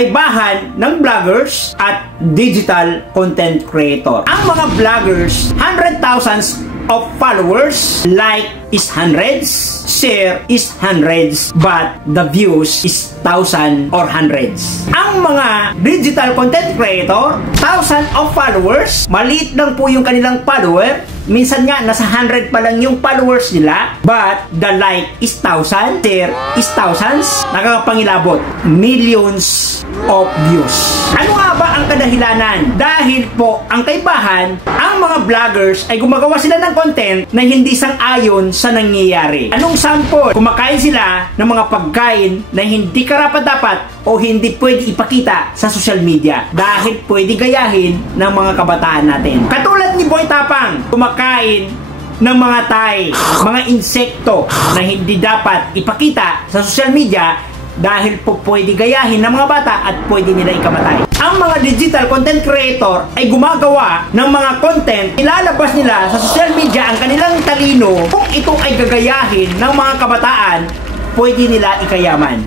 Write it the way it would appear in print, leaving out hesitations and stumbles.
kaibahan ng vloggers at digital content creator. Ang mga vloggers, 100,000 of followers, like is hundreds, share is hundreds, but the views is 1,000 or hundreds. Ang mga digital content creator, 1,000 of followers, maliit lang po yung kanilang follower, minsan nga nasa 100 pa lang yung followers nila, but the like is 1,000, share is thousands, nakakapangilabot, millions of views. Ano nga ba ang kadahilanan? Dahil po ang kaibahan, ang mga vloggers ay gumagawa sila ng content na hindi sang-ayon sa nangyayari. Anong sample? Kumakain sila ng mga pagkain na hindi karapat-dapat o hindi pwede ipakita sa social media dahil pwede gayahin ng mga kabataan natin. Katulad ni Boy Tapang, kumakain ng mga tay, mga insekto na hindi dapat ipakita sa social media dahil po pwede gayahin ng mga bata at pwede nila ikamatay. Ang mga digital content creator ay gumagawa ng mga content, ilalabas nila sa social media ang kanilang talino. Kung ito ay gagayahin ng mga kabataan, pwede nila ikayaman.